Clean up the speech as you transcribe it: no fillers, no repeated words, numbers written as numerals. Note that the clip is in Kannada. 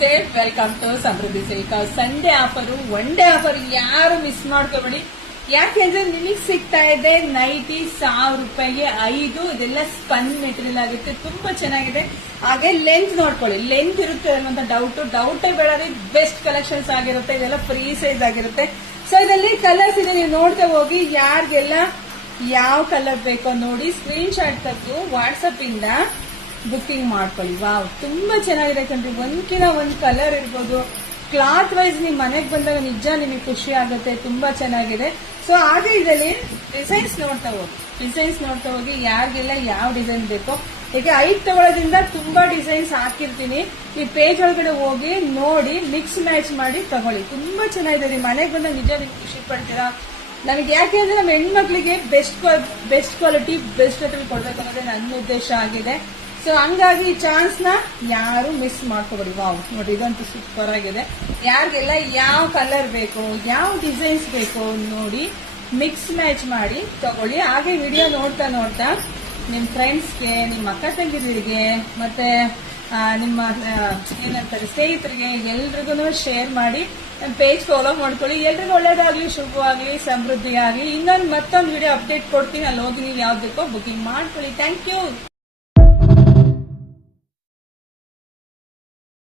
ನಮಸ್ತೆ, welcome to Samruddhi silk. Sunday offer, one day offer ಯಾರು ಮಿಸ್ ಮಾಡ್ಕೋಬೇಡಿ. ಯಾಕೆಂದ್ರೆ ನಿಮಗೆ ಸಿಗ್ತಾ ಇದೆ ನೈಟಿ 1000 ರೂಪಾಯಿಗೆ 5. ಇದೆಲ್ಲ ಸ್ಪನ್ ಮೆಟೀರಿಯಲ್ ಆಗುತ್ತೆ, ತುಂಬಾ ಚೆನ್ನಾಗಿದೆ. ಹಾಗೆ ಲೆಂತ್ ನೋಡ್ಕೊಳ್ಳಿ, ಲೆಂತ್ ಇರುತ್ತೆ ಅನ್ನೋಂಥ ಡೌಟೇ ಬೇಡ. ಬೆಸ್ಟ್ ಕಲೆಕ್ಷನ್ಸ್ ಆಗಿರುತ್ತೆ, ಇದೆಲ್ಲ ಫ್ರೀ ಸೈಜ್ ಆಗಿರುತ್ತೆ. ಸೊ ಇದರಲ್ಲಿ ಕಲರ್ಸ್ ಇದೆ, ನೀವು ನೋಡ್ತಾ ಹೋಗಿ. ಯಾರಿಗೆಲ್ಲ ಯಾವ ಕಲರ್ ಬೇಕೋ ನೋಡಿ, ಸ್ಕ್ರೀನ್ ಶಾಟ್ ತೆಗೆದು ವಾಟ್ಸಪ್ ಇಂದ ಬುಕ್ಕಿಂಗ್ ಮಾಡ್ಕೊಳ್ಳಿ. ವಾವ್, ತುಂಬಾ ಚೆನ್ನಾಗಿದೆ ಕಣ್ರಿ. ಒಂದ್ಕಿನ ಒಂದ್ ಕಲರ್ ಇರ್ಬೋದು. ಕ್ಲಾತ್ ವೈಸ್ ನಿಮ್ ಮನೆಗೆ ಬಂದಾಗ ನಿಜ ನಿಮಗೆ ಖುಷಿ ಆಗುತ್ತೆ, ತುಂಬಾ ಚೆನ್ನಾಗಿದೆ. ಸೊ ಹಾಗೆ ಇದರಲ್ಲಿ ಡಿಸೈನ್ಸ್ ನೋಡ್ತಾ ಹೋಗಿ ಯಾರಿಗೆಲ್ಲ ಯಾವ ಡಿಸೈನ್ ಬೇಕೋ. ಈಗ 5 ತಗೊಳ್ಳೋದ್ರಿಂದ ತುಂಬಾ ಡಿಸೈನ್ಸ್ ಹಾಕಿರ್ತೀನಿ. ಈ ಪೇಜ್ ಒಳಗಡೆ ಹೋಗಿ ನೋಡಿ, ಮಿಕ್ಸ್ ಮ್ಯಾಚ್ ಮಾಡಿ ತಗೊಳ್ಳಿ. ತುಂಬಾ ಚೆನ್ನಾಗಿದೆ. ನಿಮ್ ಮನೆಗೆ ಬಂದಾಗ ನಿಜ ನಿಮ್ಗೆ ಖುಷಿ ಪಡ್ತೀರಾ. ನಮಗೆ ಯಾಕೆ ಅಂದ್ರೆ ನಮ್ಮ ಹೆಣ್ಮಕ್ಳಿಗೆ ಬೆಸ್ಟ್ ಕ್ವಾಲಿಟಿ ಬೆಸ್ಟ್ ರೇಟಲ್ಲಿ ಕೊಡ್ಬೇಕು ಅನ್ನೋದೇ ನನ್ನ ಉದ್ದೇಶ ಆಗಿದೆ. ಸೊ ಹಂಗಾಗಿ ಈ ಚಾನ್ಸ್ ನ ಯಾರು ಮಿಸ್ ಮಾಡ್ಕೋಬೇಡಿ. ವಾವ್, ನೋಡಿ ಇದಂತೂ ಸೂಪರ್ ಆಗಿದೆ. ಯಾರಿಗೆಲ್ಲ ಯಾವ ಕಲರ್ ಬೇಕು, ಯಾವ ಡಿಸೈನ್ಸ್ ಬೇಕು ನೋಡಿ, ಮಿಕ್ಸ್ ಮ್ಯಾಚ್ ಮಾಡಿ ತಗೊಳ್ಳಿ. ಹಾಗೆ ವಿಡಿಯೋ ನೋಡ್ತಾ ನಿಮ್ ಫ್ರೆಂಡ್ಸ್ಗೆ, ನಿಮ್ಮ ಅಕ್ಕ ತಂಗಿರಿಗೆ, ಮತ್ತೆ ನಿಮ್ಮ ಏನಂತಾರೆ ಸ್ನೇಹಿತರಿಗೆ ಎಲ್ರಿಗೂ ಶೇರ್ ಮಾಡಿ. ನಮ್ಮ ಪೇಜ್ ಫಾಲೋ ಮಾಡ್ಕೊಳ್ಳಿ. ಎಲ್ರಿಗೂ ಒಳ್ಳೇದಾಗ್ಲಿ, ಶುಭವಾಗ್ಲಿ, ಸಮೃದ್ಧಿ ಆಗಲಿ. ಮತ್ತೊಂದು ವಿಡಿಯೋ ಅಪ್ಡೇಟ್ ಕೊಡ್ತೀನಿ, ಅಲ್ಲಿ ಹೋಗಿ ನೀವು ಯಾವ್ದು ಬೇಕೋ ಬುಕಿಂಗ್ ಮಾಡ್ಕೊಳ್ಳಿ. Thank you.